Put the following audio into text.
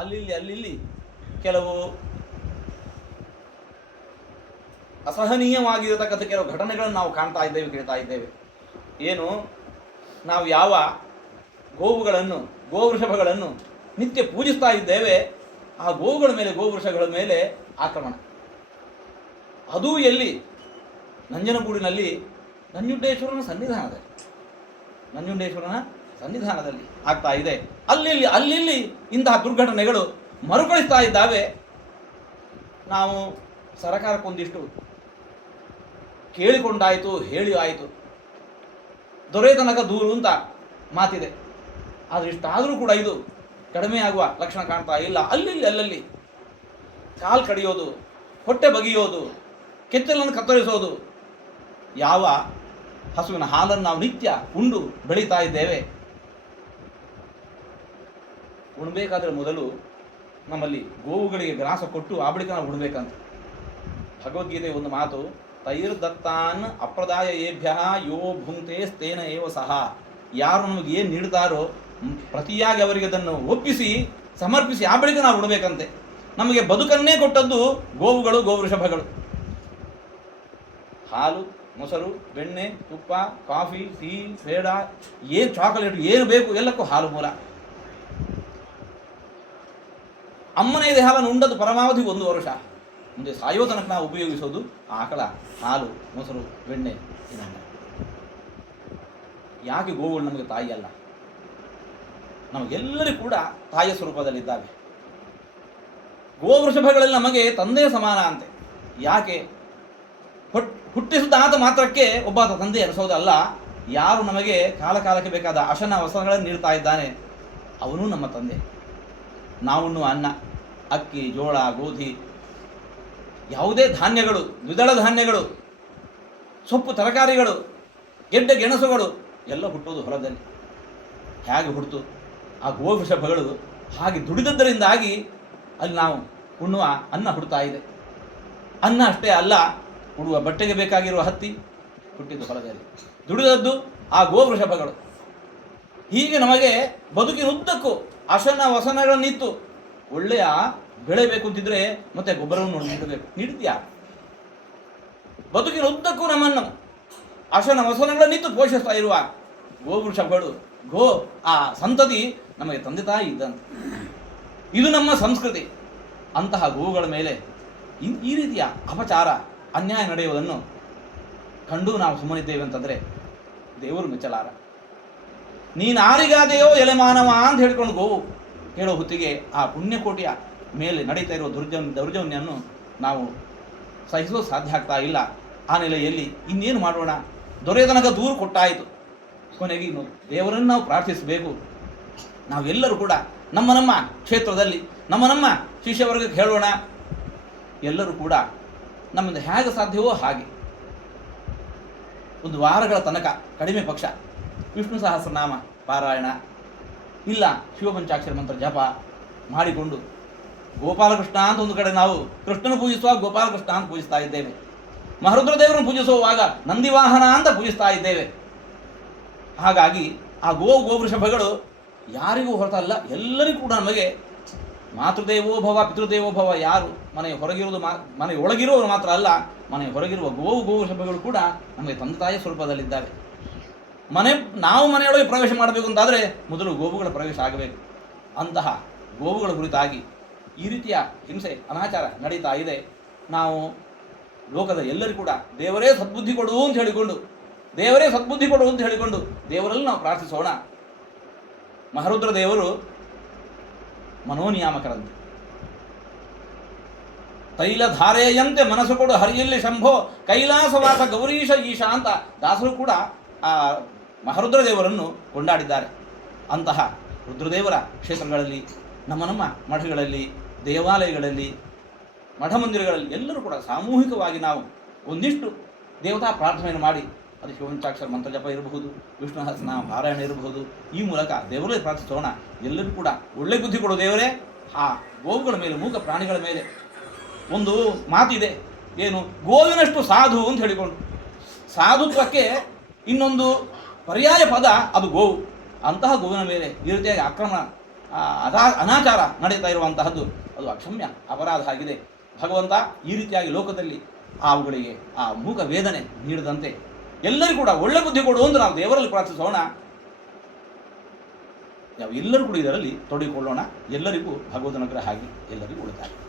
ಅಲ್ಲಿ ಅಲ್ಲಿ ಕೆಲವು ಅಸಹನೀಯವಾಗಿರತಕ್ಕಂಥ ಕೆಲವು ಘಟನೆಗಳನ್ನು ನಾವು ಕಾಣ್ತಾ ಇದ್ದೇವೆ ಕೇಳ್ತಾ ಇದ್ದೇವೆ ಏನು ನಾವು ಯಾವ ಗೋವುಗಳನ್ನು ಗೋವೃಷಭಗಳನ್ನು ನಿತ್ಯ ಪೂಜಿಸ್ತಾ ಇದ್ದೇವೆ ಆ ಗೋವುಗಳ ಮೇಲೆ ಗೋವೃಷಗಳ ಮೇಲೆ ಆಕ್ರಮಣ ಅದೂ ಎಲ್ಲಿ ನಂಜನಗೂಡಿನಲ್ಲಿ ನಂಜುಂಡೇಶ್ವರನ ಸನ್ನಿಧಾನದಲ್ಲಿ ನಂಜುಂಡೇಶ್ವರನ ಸನ್ನಿಧಾನದಲ್ಲಿ ಆಗ್ತಾ ಇದೆ ಅಲ್ಲಿಲ್ಲಿ ಅಲ್ಲಿಲ್ಲಿ ಇಂತಹ ದುರ್ಘಟನೆಗಳು ಮರುಕಳಿಸ್ತಾ ಇದ್ದಾವೆ ನಾವು ಸರಕಾರಕ್ಕೊಂದಿಷ್ಟು ಕೇಳಿಕೊಂಡಾಯಿತು ಹೇಳಿ ಆಯಿತು ದೊರೆತನಕ ದೂರು ಅಂತ ಮಾತಿದೆ ಆದರೆ ಇಷ್ಟಾದರೂ ಕೂಡ ಇದು ಕಡಿಮೆ ಆಗುವ ಲಕ್ಷಣ ಕಾಣ್ತಾ ಇಲ್ಲ ಅಲ್ಲಿ ಅಲ್ಲಲ್ಲಿ ಕಾಲು ಕಡಿಯೋದು ಹೊಟ್ಟೆ ಬಗೆಯೋದು ಕೆತ್ತಲನ್ನು ಕತ್ತರಿಸೋದು ಯಾವ ಹಸುವಿನ ಹಾಲನ್ನು ನಾವು ನಿತ್ಯ ಉಂಡು ಬೆಳೀತಾ ಇದ್ದೇವೆ ಉಣ್ಬೇಕಾದ್ರೆ ಮೊದಲು ನಮ್ಮಲ್ಲಿ ಗೋವುಗಳಿಗೆ ಗ್ರಾಸ ಕೊಟ್ಟು ಆ ಬಳಿಕ ನಾವು ಉಣ್ಬೇಕಂತ ಭಗವದ್ಗೀತೆ ಒಂದು ಮಾತು ತೈರ್ ದತ್ತಾನ್ ಅಪ್ರದಾಯ ಏಭ್ಯ ಯೋ ಭುಂಕ್ತೆ ಸ್ತೇನ ಏವ ಸಹ ಯಾರು ನಮಗೆ ಏನು ನೀಡ್ತಾರೋ ಪ್ರತಿಯಾಗಿ ಅವರಿಗೆ ಅದನ್ನು ಒಪ್ಪಿಸಿ ಸಮರ್ಪಿಸಿ ಆ ಬಳಿಕ ನಾವು ಉಡಬೇಕಂತೆ ನಮಗೆ ಬದುಕನ್ನೇ ಕೊಟ್ಟದ್ದು ಗೋವುಗಳು ಗೋವೃಷಭಗಳು ಹಾಲು ಮೊಸರು ಬೆಣ್ಣೆ ತುಪ್ಪ ಕಾಫಿ ಟೀ ಸೇಡಾ ಏನು ಚಾಕೊಲೇಟ್ ಏನು ಬೇಕು ಎಲ್ಲಕ್ಕೂ ಹಾಲು ಮೂಲ ಅಮ್ಮನೇ ದೇಹವನ್ನು ಹಾಲನ್ನು ಉಂಡದ್ದು ಪರಮಾವಧಿ ಒಂದು ವರ್ಷ ಮುಂದೆ ಸಾಯೋ ನಾವು ಉಪಯೋಗಿಸೋದು ಆಕಳ ಹಾಲು ಮೊಸರು ಬೆಣ್ಣೆ ಯಾಕೆ ಗೋವುಗಳು ನಮಗೆ ತಾಯಿ ಅಲ್ಲ ನಮಗೆಲ್ಲರೂ ಕೂಡ ತಾಯಿಯ ಸ್ವರೂಪದಲ್ಲಿದ್ದಾವೆ ಗೋವೃಷಭಗಳಲ್ಲಿ ನಮಗೆ ತಂದೆಯ ಸಮಾನ ಅಂತೆ ಯಾಕೆ ಹುಟ್ಟಿ ಹುಟ್ಟಿಸಿದ ಮಾತ್ರಕ್ಕೆ ಒಬ್ಬ ತಂದೆ ಅನಿಸೋದಲ್ಲ ಯಾರು ನಮಗೆ ಕಾಲಕಾಲಕ್ಕೆ ಬೇಕಾದ ಅಶನ ವಸನಗಳನ್ನು ನೀಡ್ತಾ ಇದ್ದಾನೆ ಅವನು ನಮ್ಮ ತಂದೆ ನಾವು ಅನ್ನ ಅಕ್ಕಿ ಜೋಳ ಗೋಧಿ ಯಾವುದೇ ಧಾನ್ಯಗಳು ದ್ವಿದಳ ಧಾನ್ಯಗಳು ಸೊಪ್ಪು ತರಕಾರಿಗಳು ಗೆಡ್ಡೆ ಗೆಣಸುಗಳು ಎಲ್ಲ ಹುಟ್ಟೋದು ಹೊಲದಲ್ಲಿ ಹೇಗೆ ಹುಟ್ಟಿತು ಆ ಗೋವೃಷಭಗಳು ಹಾಗೆ ದುಡಿದದ್ದರಿಂದಾಗಿ ಅಲ್ಲಿ ನಾವು ಉಣ್ಣುವ ಅನ್ನ ಹುಡ್ತಾ ಇದೆ ಅನ್ನ ಅಷ್ಟೇ ಅಲ್ಲ ಉಡುವ ಬಟ್ಟೆಗೆ ಬೇಕಾಗಿರುವ ಹತ್ತಿ ಹುಟ್ಟಿದ್ದು ಹೊಲದಲ್ಲಿ ದುಡಿದದ್ದು ಆ ಗೋವೃಷಭಗಳು ಹೀಗೆ ನಮಗೆ ಉದ್ದಕ್ಕೂ ಅಶನ ವಸನಗಳನ್ನಿತ್ತು ಒಳ್ಳೆಯ ಬೆಳೆ ಬೇಕು ಅಂತಿದ್ರೆ ಮತ್ತೆ ಗೊಬ್ಬರವನ್ನು ನೀಡಬೇಕು ನೀಡಿದ್ಯಾ ಬದುಕಿನ ಉದ್ದಕ್ಕೂ ನಮ್ಮನ್ನು ಅಶನ ವಸನಗಳನ್ನಿತ್ತು ಪೋಷಿಸ್ತಾ ಇರುವ ಗೋವೃಷಗಳು ಗೋ ಆ ಸಂತತಿ ನಮಗೆ ತಂದೆ ತಾಯಿ ಇದ್ದಂತೆ ಇದು ನಮ್ಮ ಸಂಸ್ಕೃತಿ ಅಂತಹ ಗೋವುಗಳ ಮೇಲೆ ಈ ರೀತಿಯ ಅಪಚಾರ ಅನ್ಯಾಯ ನಡೆಯುವುದನ್ನು ಕಂಡು ನಾವು ಸುಮ್ಮನಿದ್ದೇವೆ ಅಂತಂದರೆ ದೇವರು ಮೆಚ್ಚಲಾರ ನೀನು ಆರಿಗಾದೆಯೋ ಎಲೆ ಮಾನವ ಅಂತ ಹೇಳ್ಕೊಂಡು ಗೋವು ಹೇಳೋ ಹೊತ್ತಿಗೆ ಆ ಪುಣ್ಯಕೋಟಿಯ ಮೇಲೆ ನಡೀತಾ ಇರುವ ದುರ್ಜನ್ ದೌರ್ಜನ್ಯನ್ನು ನಾವು ಸಹಿಸಲು ಸಾಧ್ಯ ಆಗ್ತಾ ಇಲ್ಲ ಆ ನೆಲೆಯಲ್ಲಿ ಇನ್ನೇನು ಮಾಡೋಣ ದೊರೆತನಕ ದೂರು ಕೊಟ್ಟಾಯಿತು ಕೊನೆಗೆ ಇನ್ನು ದೇವರನ್ನು ನಾವು ಪ್ರಾರ್ಥಿಸಬೇಕು ನಾವೆಲ್ಲರೂ ಕೂಡ ನಮ್ಮ ನಮ್ಮ ಕ್ಷೇತ್ರದಲ್ಲಿ ನಮ್ಮ ನಮ್ಮ ಶಿಷ್ಯವರ್ಗಕ್ಕೆ ಹೇಳೋಣ ಎಲ್ಲರೂ ಕೂಡ ನಮ್ಮಿಂದ ಹೇಗೆ ಸಾಧ್ಯವೋ ಹಾಗೆ ಒಂದು ವಾರಗಳ ತನಕ ಕಡಿಮೆ ಪಕ್ಷ ವಿಷ್ಣು ಸಹಸ್ರನಾಮ ಪಾರಾಯಣ ಇಲ್ಲ ಶಿವಪಂಚಾಕ್ಷರ ಮಂತ್ರ ಜಪ ಮಾಡಿಕೊಂಡು ಗೋಪಾಲಕೃಷ್ಣ ಅಂತ ಒಂದು ಕಡೆ ನಾವು ಕೃಷ್ಣನ ಪೂಜಿಸುವಾಗ ಗೋಪಾಲಕೃಷ್ಣ ಅಂತ ಪೂಜಿಸ್ತಾ ಇದ್ದೇವೆ ಮಹರುದ್ರ ದೇವರನ್ನು ಪೂಜಿಸುವಾಗ ನಂದಿವಾಹನ ಅಂತ ಪೂಜಿಸ್ತಾ ಇದ್ದೇವೆ ಹಾಗಾಗಿ ಆ ಗೋ ಗೋವೃಷಭಗಳು ಯಾರಿಗೂ ಹೊರತಲ್ಲ ಎಲ್ಲರಿಗೂ ಕೂಡ ನಮಗೆ ಮಾತೃದೇವೋಭವ ಪಿತೃದೇವೋಭವ ಯಾರು ಮನೆ ಹೊರಗಿರುವುದು ಮಾ ಮನೆ ಒಳಗಿರುವವರು ಮಾತ್ರ ಅಲ್ಲ ಮನೆ ಹೊರಗಿರುವ ಗೋವು ಗೋವೃಷಭಗಳು ಕೂಡ ನಮಗೆ ತಂದೆ ತಾಯಿಯ ಸ್ವರೂಪದಲ್ಲಿದ್ದಾವೆ ಮನೆ ನಾವು ಮನೆಯೊಳಗೆ ಪ್ರವೇಶ ಮಾಡಬೇಕು ಅಂತಾದರೆ ಮೊದಲು ಗೋವುಗಳ ಪ್ರವೇಶ ಆಗಬೇಕು ಅಂತಹ ಗೋವುಗಳ ಕುರಿತಾಗಿ ಈ ರೀತಿಯ ಹಿಂಸೆ ಅನಾಚಾರ ನಡೀತಾ ಇದೆ ನಾವು ಲೋಕದ ಎಲ್ಲರೂ ಕೂಡ ದೇವರೇ ಸದ್ಬುದ್ಧಿ ಕೊಡು ಅಂತ ಹೇಳಿಕೊಂಡು ದೇವರೇ ಸದ್ಬುದ್ಧಿ ಕೊಡು ಅಂತ ಹೇಳಿಕೊಂಡು ದೇವರಲ್ಲಿ ನಾವು ಪ್ರಾರ್ಥಿಸೋಣ ಮಹರುದ್ರ ದೇವರು ಮನೋನಿಯಾಮಕರಂತೆ ತೈಲ ಧಾರೆಯಂತೆ ಮನಸ್ಸು ಕೊಡು ಹರಿಯಲ್ಲಿ ಶಂಭೋ ಕೈಲಾಸವಾಸ ಗೌರೀಶ ಈಶಾ ಅಂತ ದಾಸರು ಕೂಡ ಆ ಮಹರುದ್ರದೇವರನ್ನು ಕೊಂಡಾಡಿದ್ದಾರೆ ಅಂತಹ ರುದ್ರದೇವರ ಕ್ಷೇತ್ರಗಳಲ್ಲಿ ನಮ್ಮ ನಮ್ಮ ಮಠಗಳಲ್ಲಿ ದೇವಾಲಯಗಳಲ್ಲಿ ಮಠಮಂದಿರಗಳಲ್ಲಿ ಎಲ್ಲರೂ ಕೂಡ ಸಾಮೂಹಿಕವಾಗಿ ನಾವು ಒಂದಿಷ್ಟು ದೇವತಾ ಪ್ರಾರ್ಥನೆಯನ್ನು ಮಾಡಿ ಅದು ಶಿವಂಚಾಕ್ಷರ ಜಪ ಇರಬಹುದು ವಿಷ್ಣು ಸಹಸ್ರನಾಮ ಪಾರಾಯಣ ಇರಬಹುದು ಈ ಮೂಲಕ ದೇವರೇ ಪ್ರಾರ್ಥಿಸೋಣ ಎಲ್ಲರೂ ಕೂಡ ಒಳ್ಳೆ ಬುದ್ಧಿ ಕೊಡೋ ದೇವರೇ ಆ ಗೋವುಗಳ ಮೇಲೆ ಮೂಕ ಪ್ರಾಣಿಗಳ ಮೇಲೆ ಒಂದು ಮಾತಿದೆ ಏನು ಗೋವಿನಷ್ಟು ಸಾಧು ಅಂತ ಹೇಳಿಕೊಂಡು ಸಾಧುತ್ವಕ್ಕೆ ಇನ್ನೊಂದು ಪರ್ಯಾಯ ಪದ ಅದು ಗೋವು ಅಂತಹ ಗೋವಿನ ಮೇಲೆ ಈ ರೀತಿಯಾಗಿ ಆಕ್ರಮಣ ಅದಾ ಅನಾಚಾರ ನಡೀತಾ ಇರುವಂತಹದ್ದು ಅದು ಅಕ್ಷಮ್ಯ ಅಪರಾಧ ಆಗಿದೆ ಭಗವಂತ ಈ ರೀತಿಯಾಗಿ ಲೋಕದಲ್ಲಿ ಅವುಗಳಿಗೆ ಆ ಮೂಕ ವೇದನೆ ನೀಡದಂತೆ ಎಲ್ಲರಿಗೂ ಕೂಡ ಒಳ್ಳೆ ಬುದ್ಧಿ ಕೊಡು ಅಂತ ನಾವು ದೇವರಲ್ಲಿ ಪ್ರಾರ್ಥಿಸೋಣ ನಾವು ಎಲ್ಲರೂ ಕೂಡ ಇದರಲ್ಲಿ ತೊಡಿಕೊಳ್ಳೋಣ ಎಲ್ಲರಿಗೂ ಅನುಗ್ರಹ ಆಗಿ ಎಲ್ಲರಿಗೂ ಉಳಿತಾರೆ